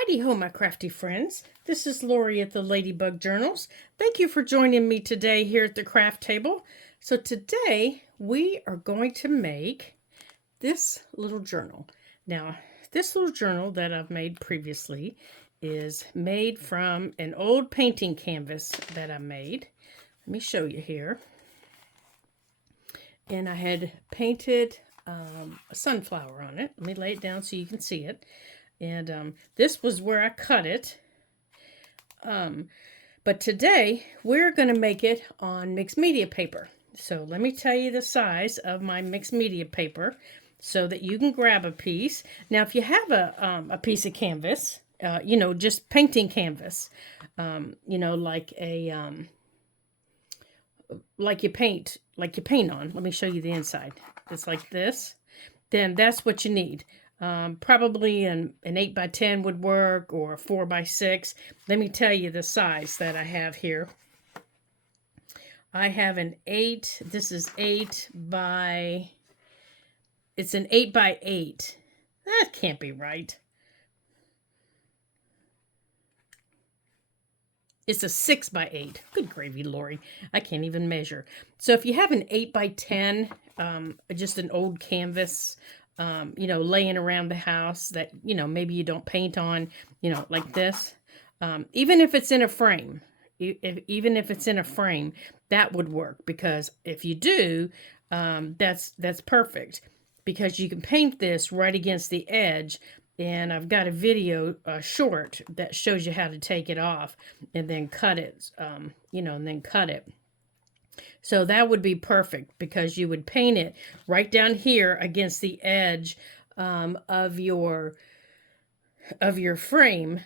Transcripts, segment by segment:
Heidi ho, my crafty friends. This is Lori at the Ladybug Journals. Thank you for joining me today here at the craft table. So today we are going to make this little journal. Now, this little journal that I've made previously is made from an old painting canvas that I made. Let me show you here. And I had painted a sunflower on it. Let me lay it down so you can see it. And this was where I cut it. But today we're going to make it on mixed media paper. So let me tell you the size of my mixed media paper so that you can grab a piece. Now, if you have a piece of canvas, just painting canvas, like you paint on. Let me show you the inside. It's like this. Then that's what you need. Probably an 8x10 would work, or a 4x6. Let me tell you the size that I have here. I have an 8. This is it's an 8x8. That can't be right. It's a 6x8. Good gravy, Lori. I can't even measure. So if you have an 8x10, just an old canvas, laying around the house that, maybe you don't paint on, like this. Even if it's in a frame, even if it's in a frame, that would work, because if you do, that's perfect, because you can paint this right against the edge. And I've got a video short that shows you how to take it off and then cut it, So that would be perfect, because you would paint it right down here against the edge of your frame.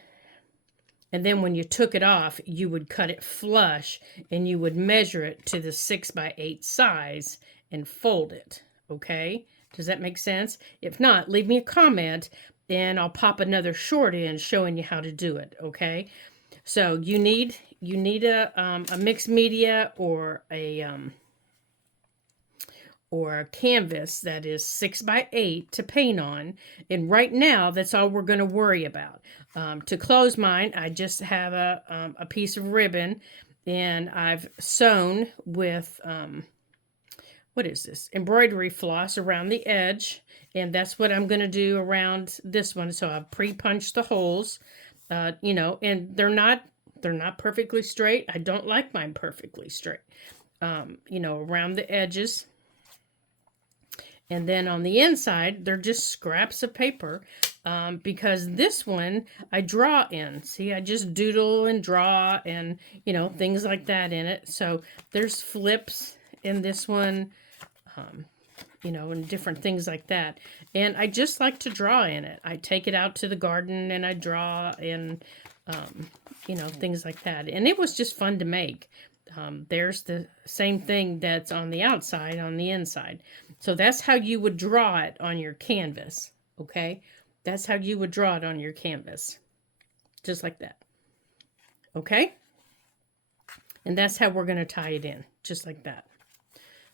And then when you took it off, you would cut it flush and you would measure it to the 6x8 size and fold it. Okay? Does that make sense? If not, leave me a comment and I'll pop another short in showing you how to do it. Okay? So you need a mixed media or a canvas that is 6x8 to paint on. And right now, that's all we're going to worry about. To close mine, I just have a piece of ribbon, and I've sewn with, what is this? Embroidery floss around the edge. And that's what I'm going to do around this one. So I've pre-punched the holes, and they're not perfectly straight. I don't like mine perfectly straight, around the edges. And then on the inside, they're just scraps of paper, because this one I draw in. See, I just doodle and draw and, things like that in it. So there's flips in this one, and different things like that. And I just like to draw in it. I take it out to the garden and I draw and, things like that. And it was just fun to make. There's the same thing that's on the outside, on the inside. So that's how you would draw it on your canvas, okay? That's how you would draw it on your canvas, just like that, okay? And that's how we're going to tie it in, just like that.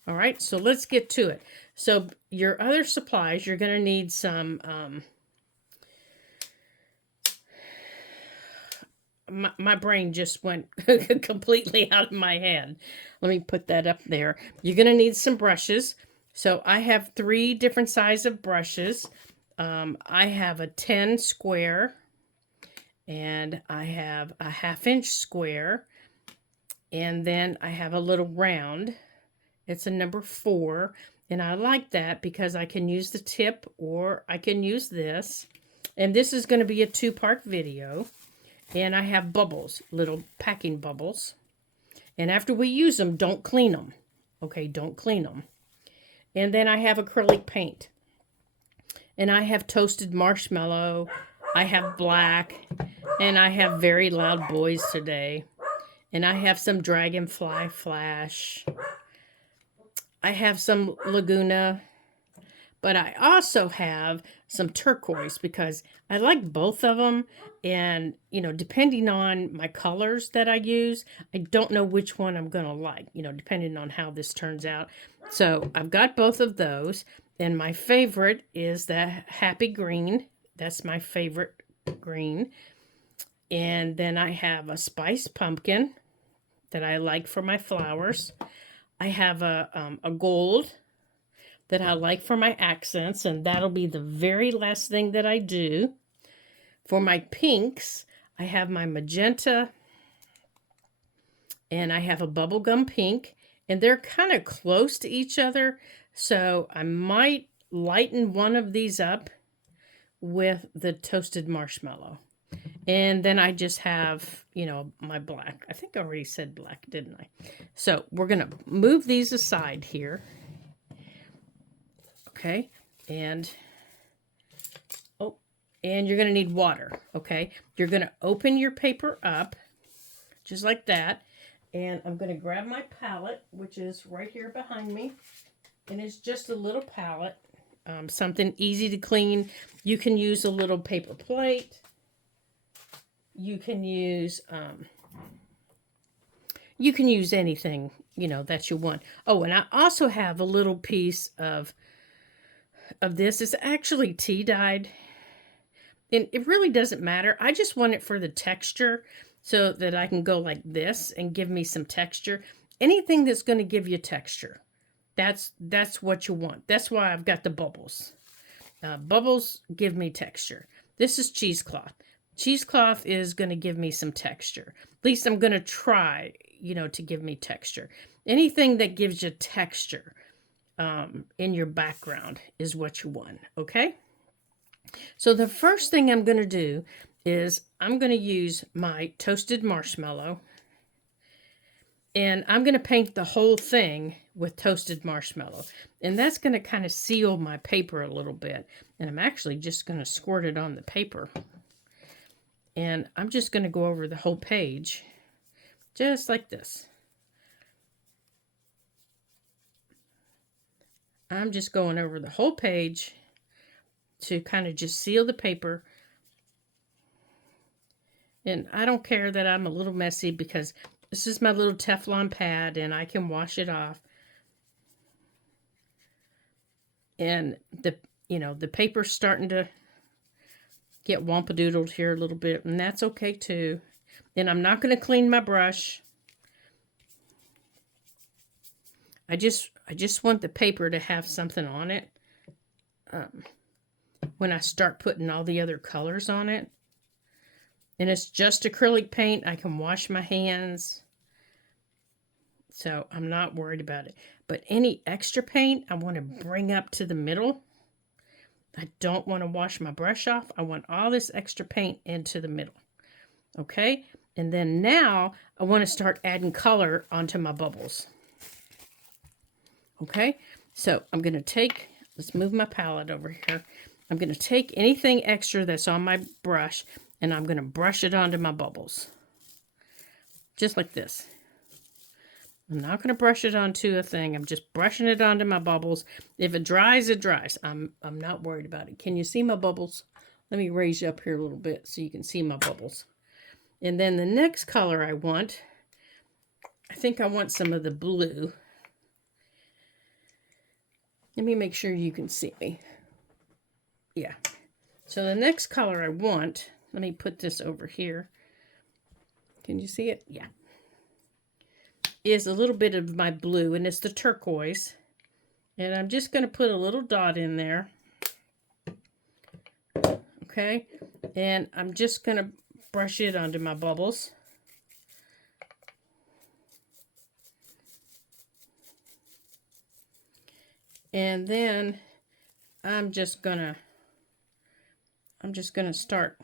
All right, so let's get to it. So your other supplies, you're going to need some... My brain just went completely out of my head. Let me put that up there. You're going to need some brushes. So I have 3 different sizes of brushes. I have a 10 square, and I have a 1/2 inch square, and then I have a little round. It's a number 4, and I like that because I can use the tip or I can use this. And this is going to be a 2-part video. And I have bubbles, little packing bubbles. And after we use them, don't clean them. Okay, don't clean them. And then I have acrylic paint. And I have toasted marshmallow. I have black. And I have Very Loud Boys today. And I have some Dragonfly Flash. I have some Laguna. But I also have some turquoise, because I like both of them. And, depending on my colors that I use, I don't know which one I'm going to like, depending on how this turns out. So I've got both of those. And my favorite is the Happy Green. That's my favorite green. And then I have a spiced pumpkin that I like for my flowers. I have a gold that I like for my accents, and that'll be the very last thing that I do. For my pinks, I have my magenta, and I have a bubblegum pink, and they're kind of close to each other, so I might lighten one of these up with the toasted marshmallow. And then I just have, you know, my black. I think I already said black, didn't I? So we're going to move these aside here. Okay. And, oh, and you're going to need water. Okay. You're going to open your paper up just like that. And I'm going to grab my palette, which is right here behind me. And it's just a little palette. Something easy to clean. You can use a little paper plate. You can use anything, you know, that you want. Oh, and I also have a little piece of this. It's actually tea dyed. And it really doesn't matter. I just want it for the texture so that I can go like this and give me some texture. Anything that's going to give you texture. That's what you want. That's why I've got the bubbles. Bubbles give me texture. This is cheesecloth. Cheesecloth is going to give me some texture. At least I'm going to try, you know, to give me texture. Anything that gives you texture in your background is what you want, okay? So the first thing I'm going to do is I'm going to use my toasted marshmallow. And I'm going to paint the whole thing with toasted marshmallow. And that's going to kind of seal my paper a little bit. And I'm actually just going to squirt it on the paper. And I'm just going to go over the whole page, just like this. I'm just going over the whole page to kind of just seal the paper. And I don't care that I'm a little messy because this is my little Teflon pad and I can wash it off. And the paper's starting to get wampadoodled here a little bit, and that's okay too. And I'm not going to clean my brush. I just want the paper to have something on it when I start putting all the other colors on it. And it's just acrylic paint. I can wash my hands, so I'm not worried about it. But any extra paint, I want to bring up to the middle. I don't want to wash my brush off. I want all this extra paint into the middle. Okay? And then now I want to start adding color onto my bubbles. Okay? So I'm going to take, let's move my palette over here. I'm going to take anything extra that's on my brush and I'm going to brush it onto my bubbles. Just like this. I'm not going to brush it onto a thing. I'm just brushing it onto my bubbles. If it dries, it dries. I'm not worried about it. Can you see my bubbles? Let me raise you up here a little bit so you can see my bubbles. And then the next color I want, I think I want some of the blue. Let me make sure you can see me. Yeah. So the next color I want, let me put this over here. Can you see it? Yeah. Is a little bit of my blue, and it's the turquoise. And I'm just going to put a little dot in there. Okay. And I'm just going to brush it onto my bubbles. And then I'm just gonna start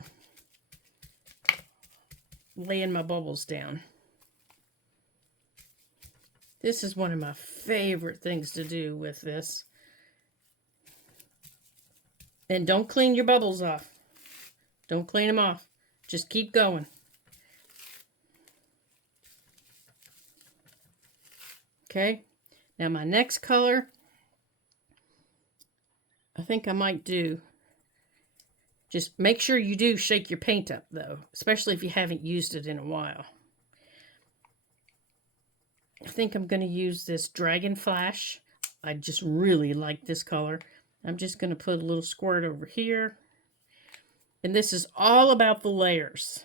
laying my bubbles down. This is one of my favorite things to do with this. And don't clean your bubbles off. Don't clean them off. Just keep going. Okay. Now my next color, I think I might do, just make sure you do shake your paint up though, especially if you haven't used it in a while. I think I'm going to use this Dragon Flash. I just really like this color. I'm just going to put a little squirt over here. And this is all about the layers.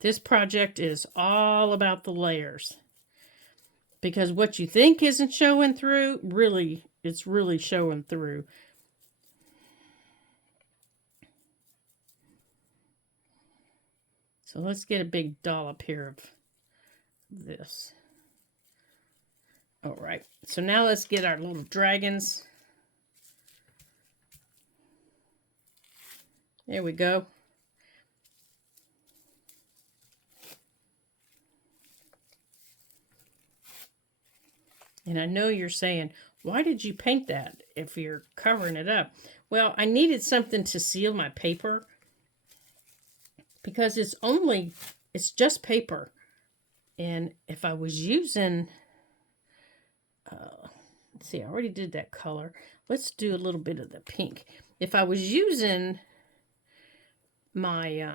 This project is all about the layers. Because what you think isn't showing through, really, it's really showing through. So let's get a big dollop here of this. All right, so now let's get our little dragons. There we go. And I know you're saying, why did you paint that if you're covering it up? Well, I needed something to seal my paper because it's just paper. And if I was using, let's see, I already did that color. Let's do a little bit of the pink. If I was using my,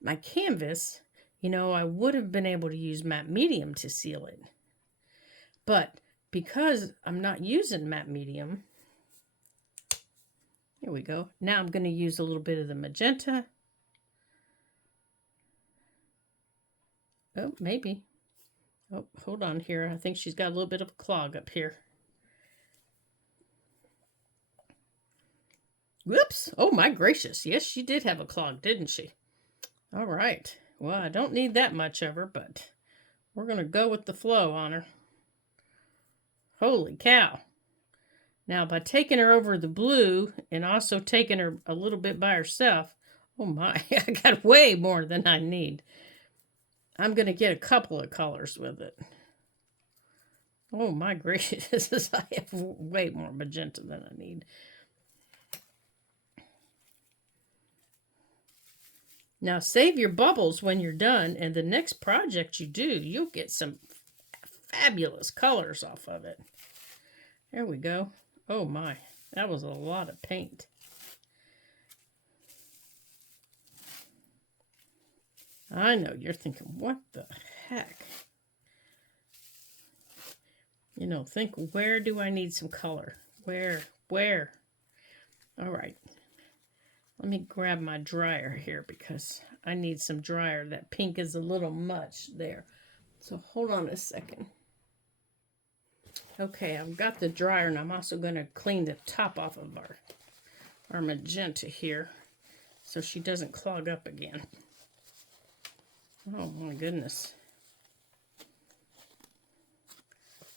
my canvas, you know, I would have been able to use matte medium to seal it. But because I'm not using matte medium, here we go. Now I'm going to use a little bit of the magenta. Oh, maybe. Oh, hold on here. I think she's got a little bit of a clog up here. Whoops. Oh, my gracious. Yes, she did have a clog, didn't she? All right. Well, I don't need that much of her, but we're going to go with the flow on her. Holy cow. Now, by taking her over the blue and also taking her a little bit by herself, oh my, I got way more than I need. I'm going to get a couple of colors with it. Oh my gracious, I have way more magenta than I need. Now save your bubbles when you're done, and the next project you do, you'll get some fabulous colors off of it. There we go. Oh my, that was a lot of paint. I know you're thinking, what the heck? You know, think, where do I need some color? Where? All right. Let me grab my dryer here because I need some dryer. That pink is a little much there. So hold on a second. Okay, I've got the dryer, and I'm also going to clean the top off of our magenta here so she doesn't clog up again. Oh my goodness.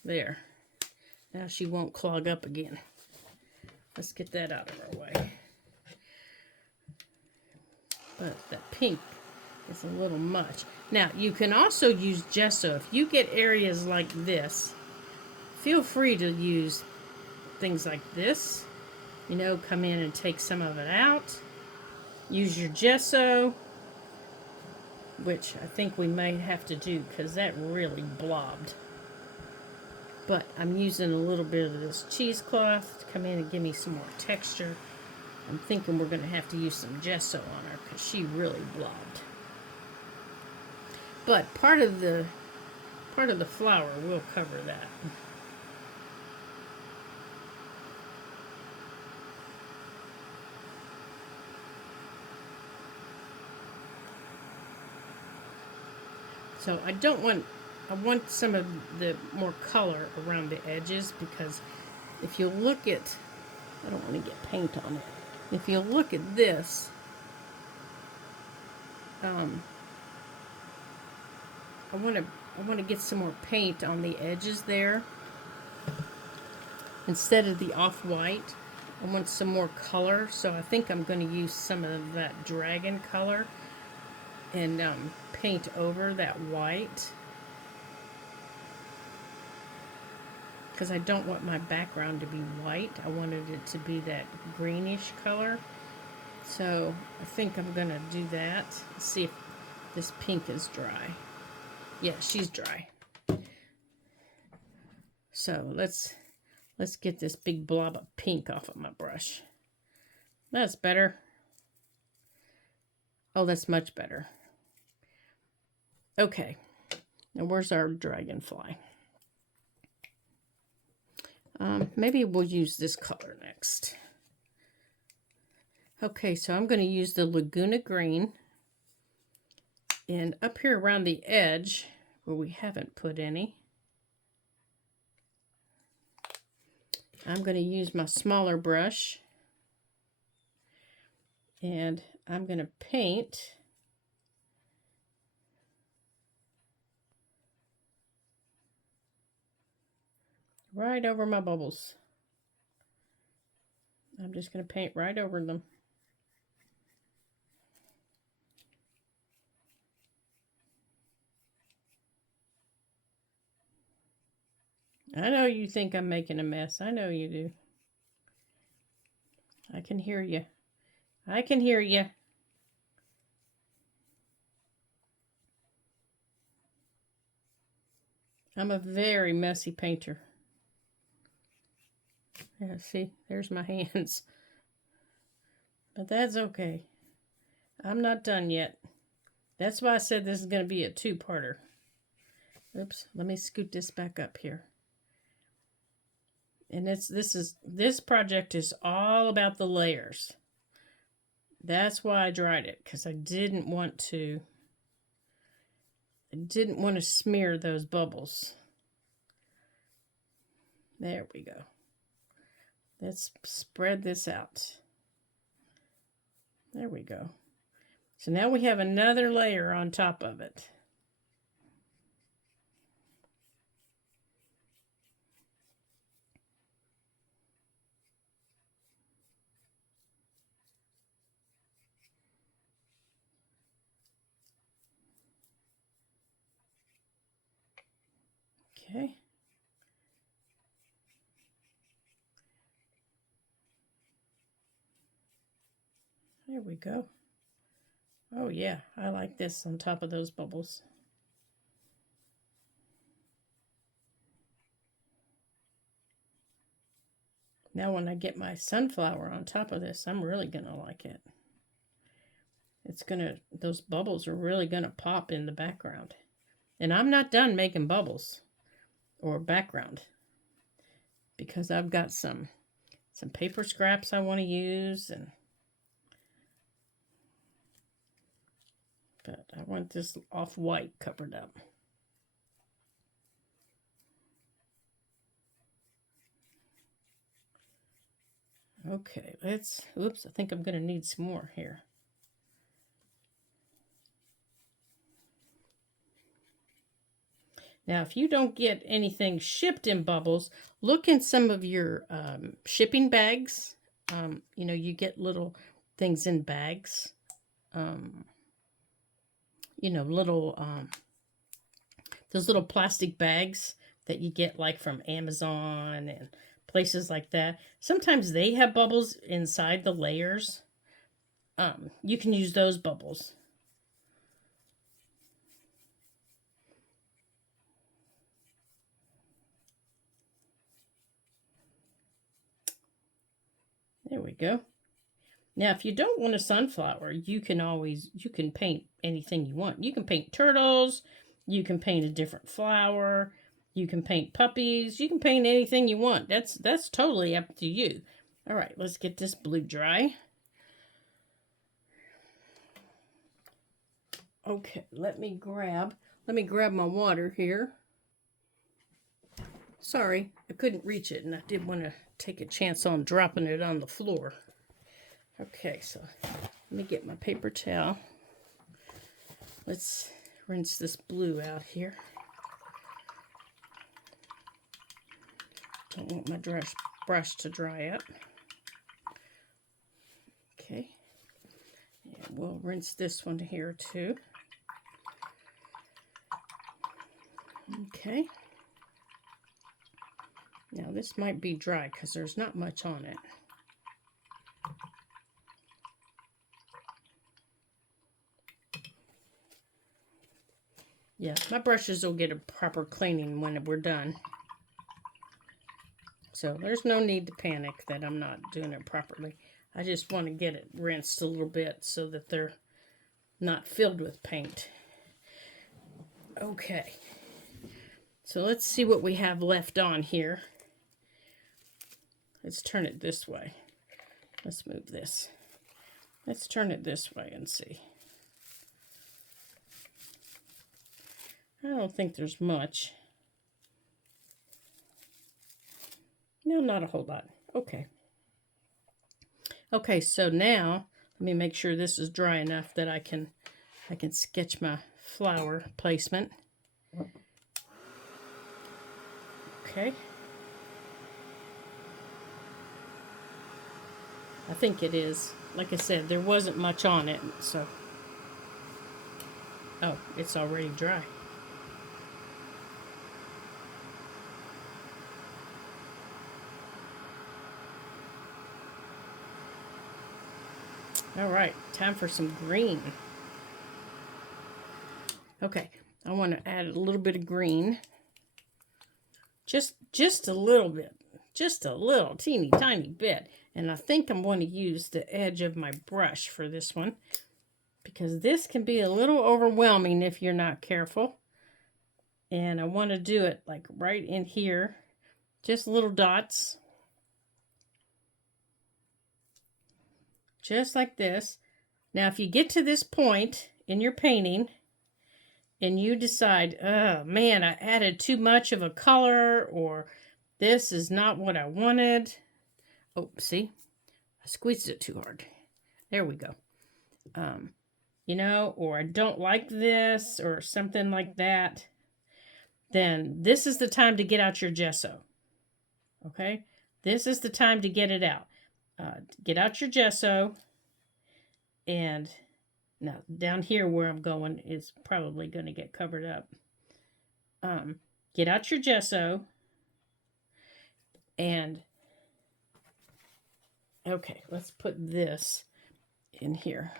There. Now she won't clog up again. Let's get that out of our way. But that pink is a little much. Now, you can also use gesso. If you get areas like this, feel free to use things like this. You know, come in and take some of it out. Use your gesso, which I think we may have to do because that really blobbed. But I'm using a little bit of this cheesecloth to come in and give me some more texture. I'm thinking we're going to have to use some gesso on her because she really blobbed. But part of the flower will cover that. So I want some of the more color around the edges, because if you look at, I don't want to get paint on it. If you look at this, I want to get some more paint on the edges there. Instead of the off-white, I want some more color. So I think I'm going to use some of that dragon color and paint over that white. Because I don't want my background to be white. I wanted it to be that greenish color. So I think I'm going to do that. Let's see if this pink is dry. Yeah, she's dry. So let's get this big blob of pink off of my brush. That's better. Oh, that's much better. Okay. Now where's our dragonfly? Maybe we'll use this color next. Okay, so I'm going to use the Laguna Green. And up here around the edge, where we haven't put any, I'm going to use my smaller brush. And I'm going to paint right over my bubbles. I'm just going to paint right over them. I know you think I'm making a mess. I know you do. I can hear you. I can hear you. I'm a very messy painter. Yeah, see, there's my hands. But that's okay. I'm not done yet. That's why I said this is going to be a two-parter. Oops, let me scoot this back up here. And this project is all about the layers. That's why I dried it, because I didn't want to smear those bubbles. There we go. Let's spread this out. There we go. So now we have another layer on top of it. Okay. There we go. Oh yeah, I like this on top of those bubbles. Now when I get my sunflower on top of this, I'm really gonna like it. Those bubbles are really gonna pop in the background. And I'm not done making bubbles or background, because I've got some paper scraps I want to use, but I want this off-white covered up. Okay, oops, I think I'm going to need some more here. Now, if you don't get anything shipped in bubbles, look in some of your shipping bags. You know, you get little things in bags. You know, those little plastic bags that you get like from Amazon and places like that. Sometimes they have bubbles inside the layers. You can use those bubbles. There we go. Now, if you don't want a sunflower, you can paint anything you want. You can paint turtles, you can paint a different flower, you can paint puppies, you can paint anything you want. That's totally up to you. All right, let's get this blue dry. Okay, let me grab my water here. Sorry, I couldn't reach it, and I did want to take a chance on dropping it on the floor. Okay, so let me get my paper towel. Let's rinse this blue out here. Don't want my brush to dry up. Okay, and we'll rinse this one here too. Okay. Now this might be dry because there's not much on it. Yeah, my brushes will get a proper cleaning when we're done. So there's no need to panic that I'm not doing it properly. I just want to get it rinsed a little bit so that they're not filled with paint. Okay. So let's see what we have left on here. Let's turn it this way. Let's move this. Let's turn it this way and see. I don't think there's much. No, not a whole lot. Okay. Okay, so now let me make sure this is dry enough that I can sketch my flower placement. Okay. I think it is. Like I said, there wasn't much on it, so. Oh, it's already dry. All right, time for some green. Okay, I want to add a little bit of green. Just a little bit. Just a little teeny tiny bit. And I think I'm going to use the edge of my brush for this one, because this can be a little overwhelming if you're not careful. And I want to do it like right in here. Just little dots. Just like this. Now, if you get to this point in your painting and you decide, oh man, I added too much of a color, or this is not what I wanted. Oh, see? I squeezed it too hard. There we go. You know, or I don't like this, or something like that, then this is the time to get out your gesso. Okay? This is the time to get it out. Get out your gesso, and now down here where I'm going is probably going to get covered up. Get out your gesso, and okay, let's put this in here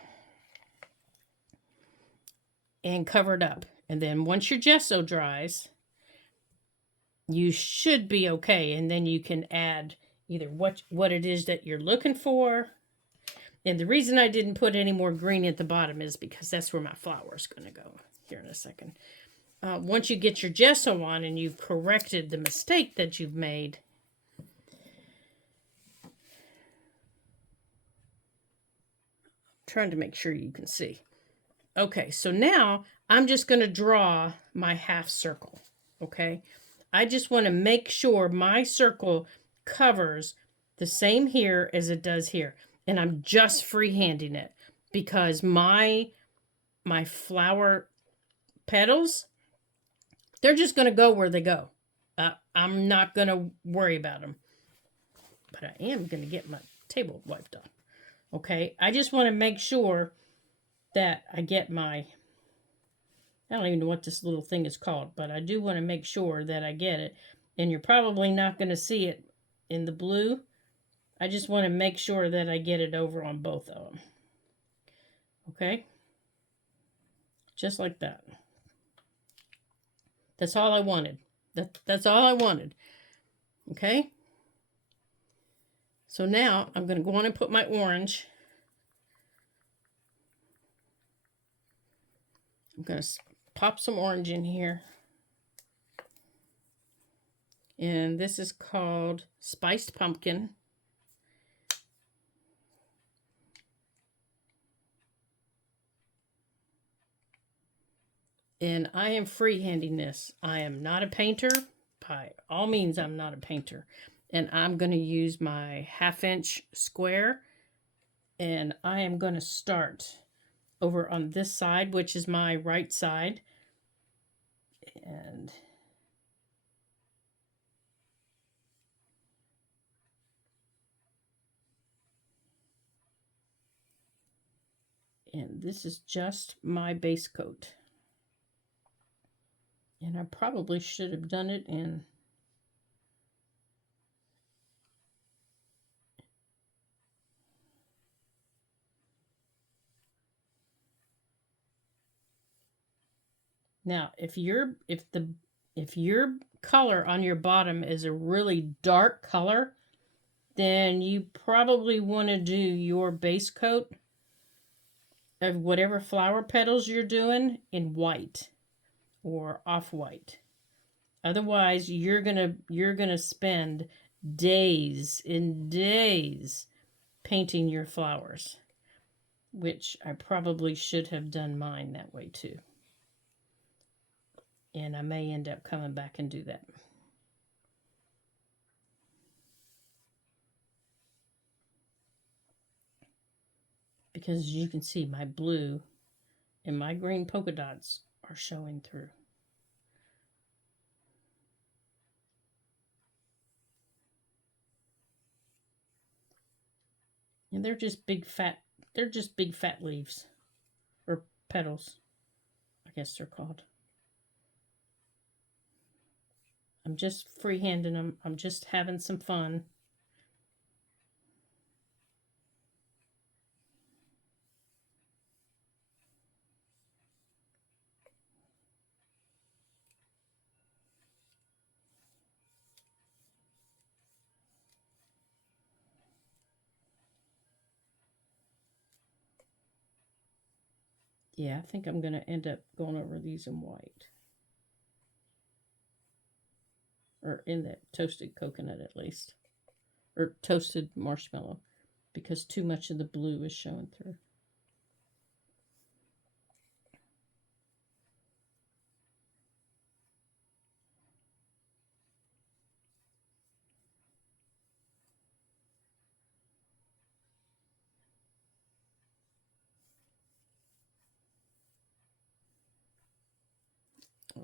and cover it up. And then once your gesso dries, you should be okay. And then you can add either what it is that you're looking for. And the reason I didn't put any more green at the bottom is because that's where my flower is going to go here in a second. Once you get your gesso on and you've corrected the mistake that you've made, trying to make sure you can see. Okay, so now I'm just going to draw my half circle, okay? I just want to make sure my circle covers the same here as it does here. And I'm just freehanding it because my flower petals, they're just going to go where they go. I'm not going to worry about them. But I am going to get my table wiped off. Okay, I just want to make sure that I get my, I don't even know what this little thing is called, but I do want to make sure that I get it. And you're probably not going to see it in the blue. I just want to make sure that I get it over on both of them. Okay, just like that. That's all I wanted. That's all I wanted. Okay. So now I'm going to go on and put my orange. I'm going to pop some orange in here. And this is called Spiced Pumpkin. And I am freehanding this. I am not a painter. By all means, I'm not a painter. And I'm going to use my 1/2 inch square. And I am going to start over on this side, which is my right side. And this is just my base coat. And I probably should have done it in now, if your color on your bottom is a really dark color, then you probably want to do your base coat of whatever flower petals you're doing in white or off-white. Otherwise, you're gonna spend days and days painting your flowers. which I probably should have done mine that way too. And I may end up coming back and do that. Because as you can see, my blue and my green polka dots are showing through. And they're just big fat leaves or petals, I guess they're called. I'm just freehanding them. I'm just having some fun. Yeah, I think I'm going to end up going over these in white. Or in that toasted coconut at least. Or toasted marshmallow. Because too much of the blue is showing through.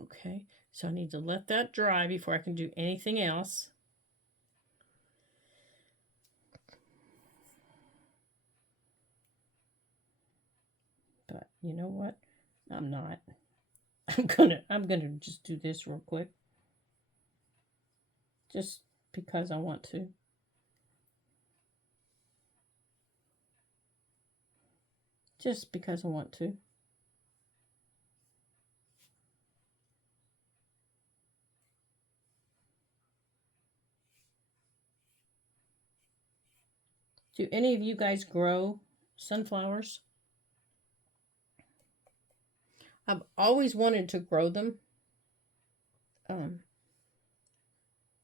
Okay, so I need to let that dry before I can do anything else. But you know what? I'm not. I'm gonna just do this real quick. Just because I want to. Just because I want to. Do any of you guys grow sunflowers? I've always wanted to grow them.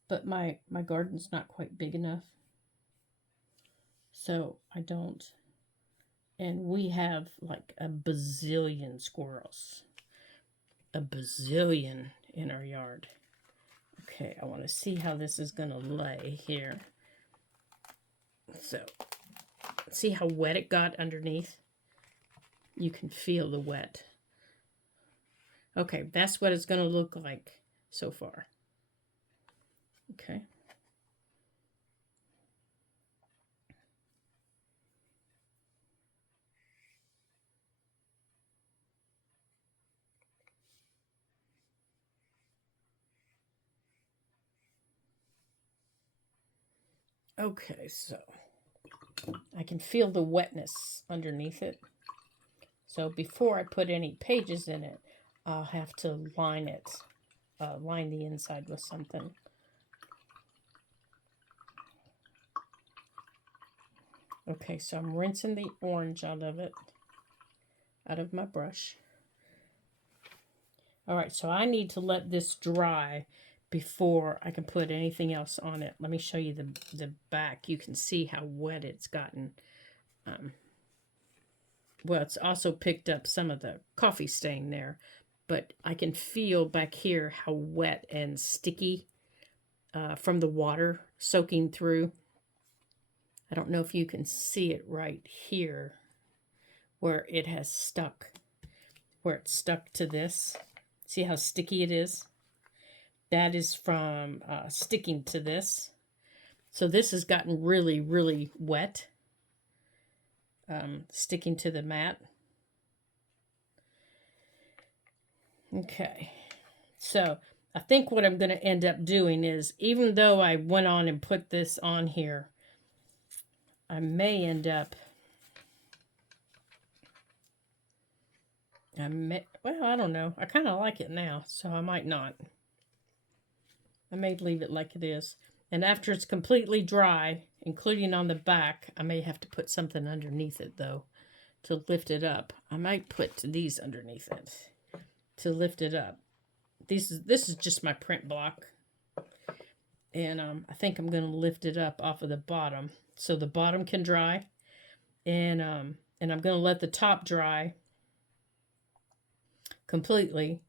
But my garden's not quite big enough. So I don't. And we have like a bazillion squirrels. A bazillion in our yard. Okay, I want to see how this is going to lay here. So, see how wet it got underneath? You can feel the wet. Okay, that's what it's going to look like so far. Okay. Okay, so I can feel the wetness underneath it. So before I put any pages in it, I'll have to line it, line the inside with something. Okay, so I'm rinsing the orange out of it, out of my brush. All right, so I need to let this dry before I can put anything else on it. Let me show you the back. You can see how wet it's gotten. Well, it's also picked up some of the coffee stain there, but I can feel back here how wet and sticky from the water soaking through. I don't know if you can see it right here where it has stuck, where it's stuck to this. See how sticky it is? That is from sticking to this. So this has gotten really, really wet, sticking to the mat. Okay, so I think what I'm going to end up doing is, even though I went on and put this on here, I may end up, well, I don't know. I kind of like it now, so I might not. I may leave it like it is. And after it's completely dry, including on the back, I may have to put something underneath it, though, to lift it up. I might put these underneath it to lift it up. This is just my print block. And I think I'm going to lift it up off of the bottom so the bottom can dry. And And I'm going to let the top dry completely.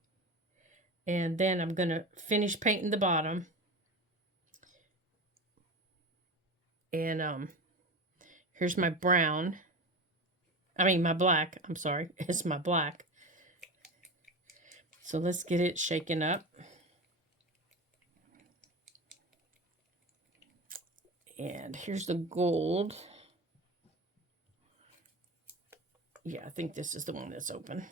And then I'm going to finish painting the bottom. And here's my brown. I mean, my black. I'm sorry. It's my black. So let's get it shaken up. And here's the gold. Yeah, I think this is the one that's open.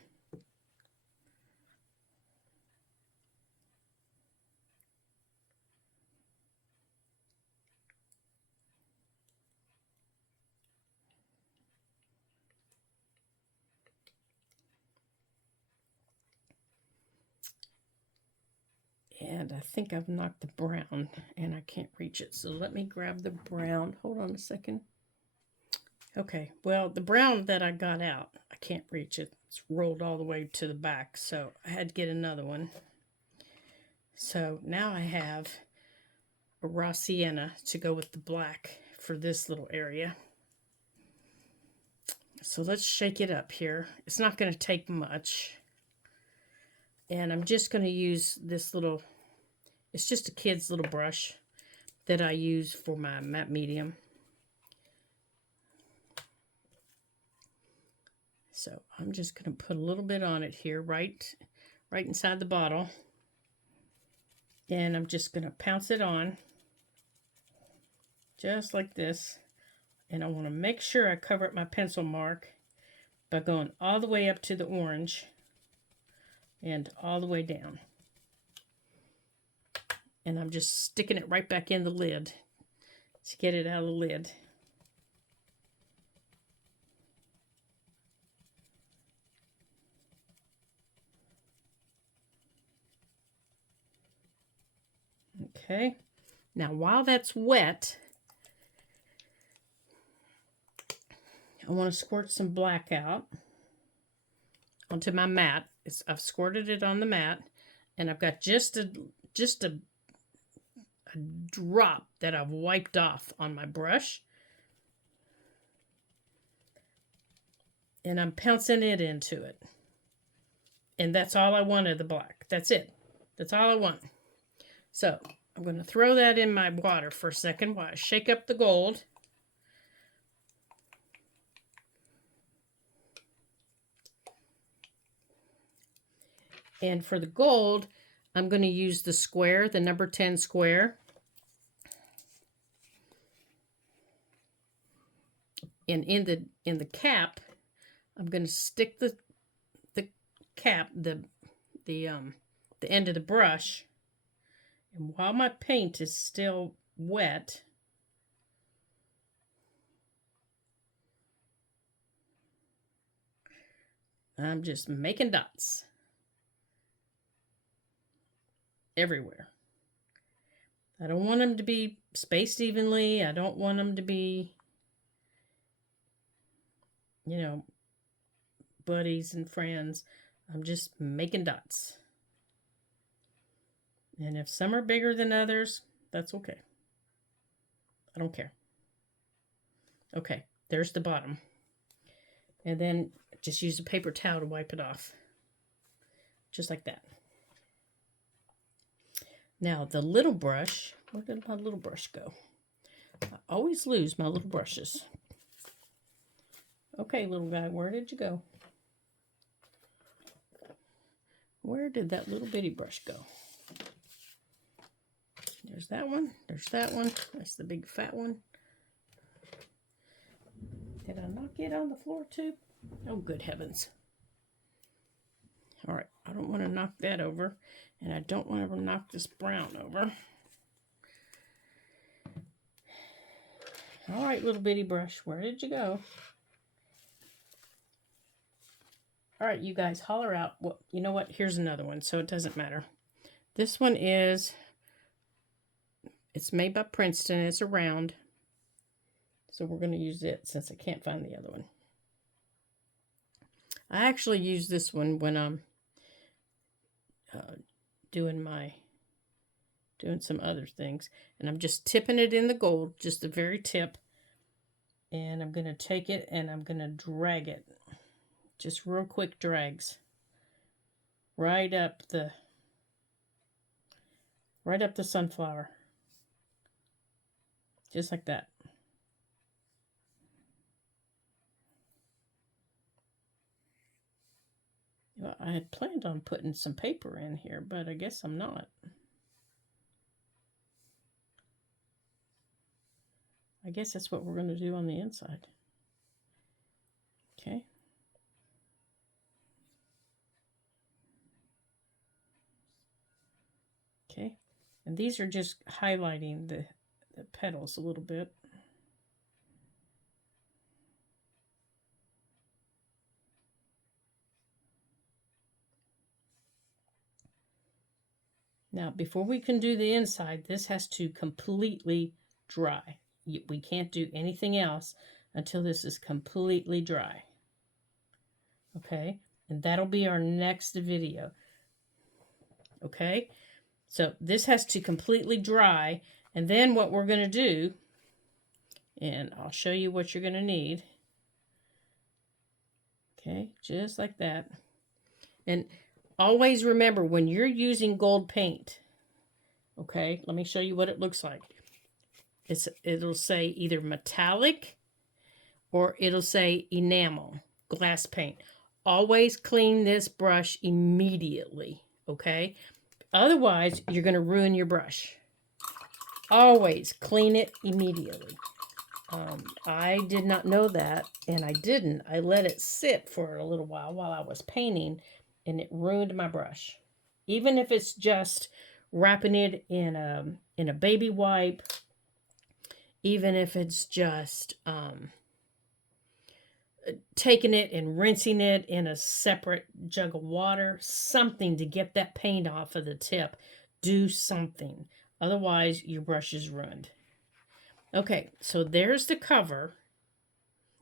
And I think I've knocked the brown and I can't reach it. So let me grab the brown. Hold on a second. Okay, well, the brown that I got out, I can't reach it. It's rolled all the way to the back, so I had to get another one. So now I have a raw sienna to go with the black for this little area. So let's shake it up here. It's not going to take much. And I'm just going to use this little, it's just a kid's little brush that I use for my matte medium. So I'm just going to put a little bit on it here, right inside the bottle. And I'm just going to pounce it on, just like this. And I want to make sure I cover up my pencil mark by going all the way up to the orange and all the way down. And I'm just sticking it right back in the lid to get it out of the lid. Okay, now while that's wet, I want to squirt some black out onto my mat. I've squirted it on the mat, and I've got just a drop that I've wiped off on my brush. And I'm pouncing it into it. And that's all I want of the black. That's it. That's all I want. So I'm going to throw that in my water for a second while I shake up the gold. And for the gold, I'm going to use the square, the number 10 square. And in the cap, I'm going to stick the cap, the end of the brush. And while my paint is still wet, I'm just making dots everywhere. I don't want them to be spaced evenly. I don't want them to be, you know, buddies and friends. I'm just making dots. And if some are bigger than others, that's okay. I don't care. Okay, there's the bottom. And then just use a paper towel to wipe it off. Just like that. Now the little brush, where did my little brush go? I always lose my little brushes. Okay, little guy, where did you go? Where did that little bitty brush go? There's that one. There's that one. That's the big fat one. Did I knock it on the floor too? Oh, good heavens. All right, I don't want to knock that over, and I don't want to knock this brown over. All right, little bitty brush, where did you go? All right, you guys, holler out. Well, you know what? Here's another one, so it doesn't matter. This one is, it's made by Princeton. It's a round. So we're going to use it since I can't find the other one. I actually use this one when I'm doing some other things. And I'm just tipping it in the gold, just the very tip. And I'm going to take it and I'm going to drag it. Just real quick drags. Right up the sunflower. Just like that. Well, I had planned on putting some paper in here, but I guess I'm not. I guess that's what we're going to do on the inside. Okay. Okay. And these are just highlighting the petals a little bit. Now, before we can do the inside, this has to completely dry. We can't do anything else until this is completely dry. Okay, and that'll be our next video. Okay, so this has to completely dry, and then what we're going to do, and I'll show you what you're going to need. Okay, just like that. And always remember, when you're using gold paint, okay, let me show you what it looks like. It'll say either metallic or it'll say enamel, glass paint. Always clean this brush immediately, okay? Otherwise, you're going to ruin your brush. Always clean it immediately. I did not know that, and I didn't. I let it sit for a little while I was painting, and it ruined my brush. Even if it's just wrapping it in a baby wipe, even if it's just taking it and rinsing it in a separate jug of water, something to get that paint off of the tip. Do something. Otherwise, your brush is ruined. Okay, so there's the cover.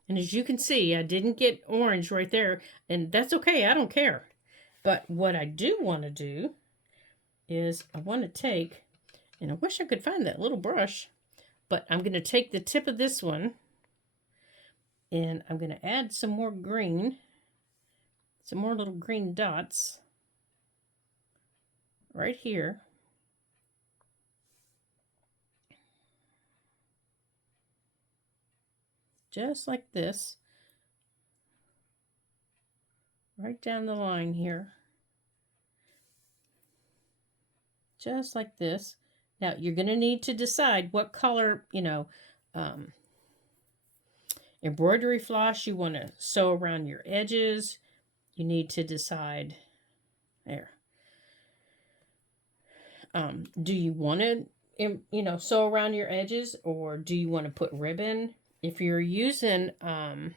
And as you can see, I didn't get orange right there. And that's okay, I don't care. But what I do want to do is I want to take, and I wish I could find that little brush, but I'm going to take the tip of this one and I'm going to add some more green, some more little green dots right here. Just like this. Right down the line here. Just like this. Now, you're going to need to decide what color, embroidery floss you want to sew around your edges. You need to decide there. Do you want to, sew around your edges, or do you want to put ribbon? If you're using, there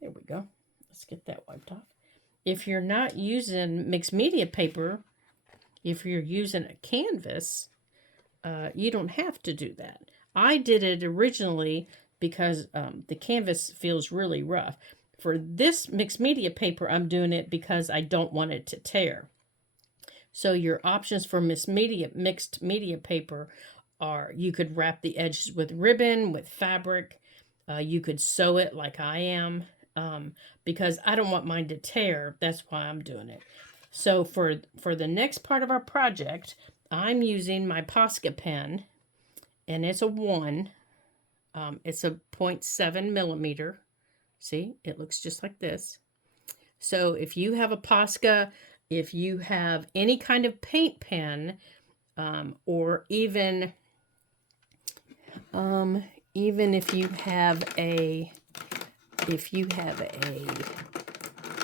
we go. Let's get that wiped off. If you're not using mixed media paper, if you're using a canvas, you don't have to do that. I did it originally because the canvas feels really rough. For this mixed media paper, I'm doing it because I don't want it to tear. So your options for mixed media paper are, you could wrap the edges with ribbon, with fabric. You could sew it like I am, because I don't want mine to tear. That's why I'm doing it. So for the next part of our project, I'm using my Posca pen, and it's a 1. It's a 0.7 millimeter. See, it looks just like this. So if you have a Posca, if you have any kind of paint pen, or even if you have a,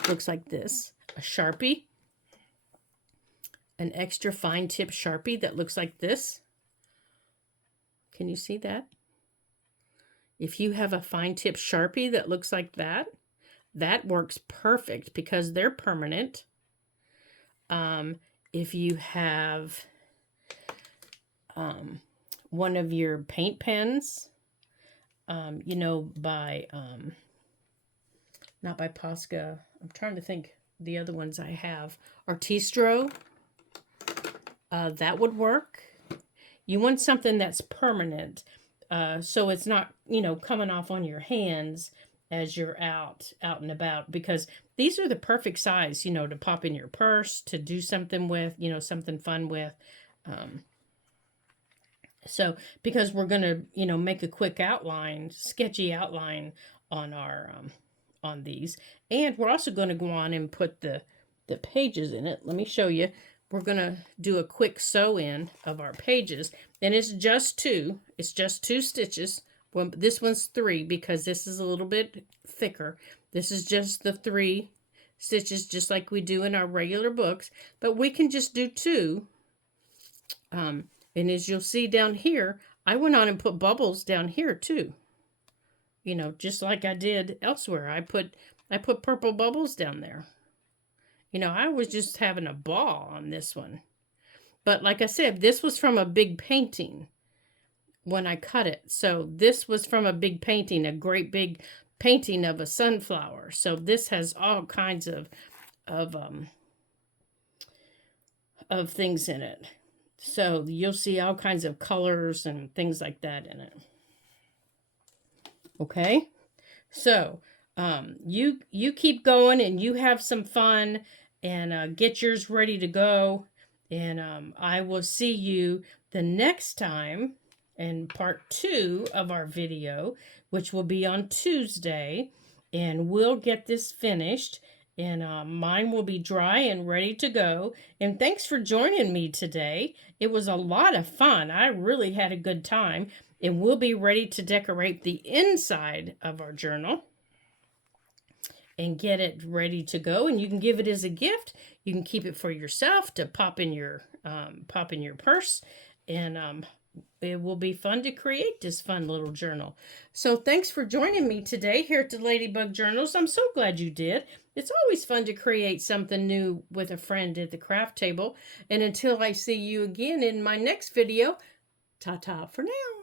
looks like this, a Sharpie, an extra fine tip Sharpie that looks like this. Can you see that? If you have a fine tip Sharpie that looks like that, that works perfect because they're permanent. If you have one of your paint pens, by, not by Posca, I'm trying to think the other ones I have, Artistro, that would work. You want something that's permanent. so it's not, you know, coming off on your hands as you're out and about, because these are the perfect size, you know, to pop in your purse, to do something with, you know, something fun with. Um, so because we're going to, you know, make a quick outline, sketchy outline on our on these, and we're also going to go on and put the pages in it. Let me show you. We're going to do a quick sew in of our pages, and it's just two stitches. Well, this one's 3 because this is a little bit thicker. This is just the 3 stitches, just like we do in our regular books, but we can just do 2. And as you'll see down here, I went on and put bubbles down here too. You know, just like I did elsewhere. I put purple bubbles down there. You know, I was just having a ball on this one. But like I said, this was from a big painting when I cut it. So this was from a big painting, a great big painting of a sunflower. So this has all kinds of things in it. So you'll see all kinds of colors and things like that in it. Okay, so you keep going and you have some fun, and get yours ready to go. And I will see you the next time in part 2 of our video, which will be on Tuesday. And we'll get this finished. And mine will be dry and ready to go. And thanks for joining me today. It was a lot of fun. I really had a good time. And we'll be ready to decorate the inside of our journal and get it ready to go. And you can give it as a gift. You can keep it for yourself to pop in your purse. And it will be fun to create this fun little journal. So thanks for joining me today here at the Ladybug Journals. I'm so glad you did. It's always fun to create something new with a friend at the craft table. And until I see you again in my next video, ta-ta for now.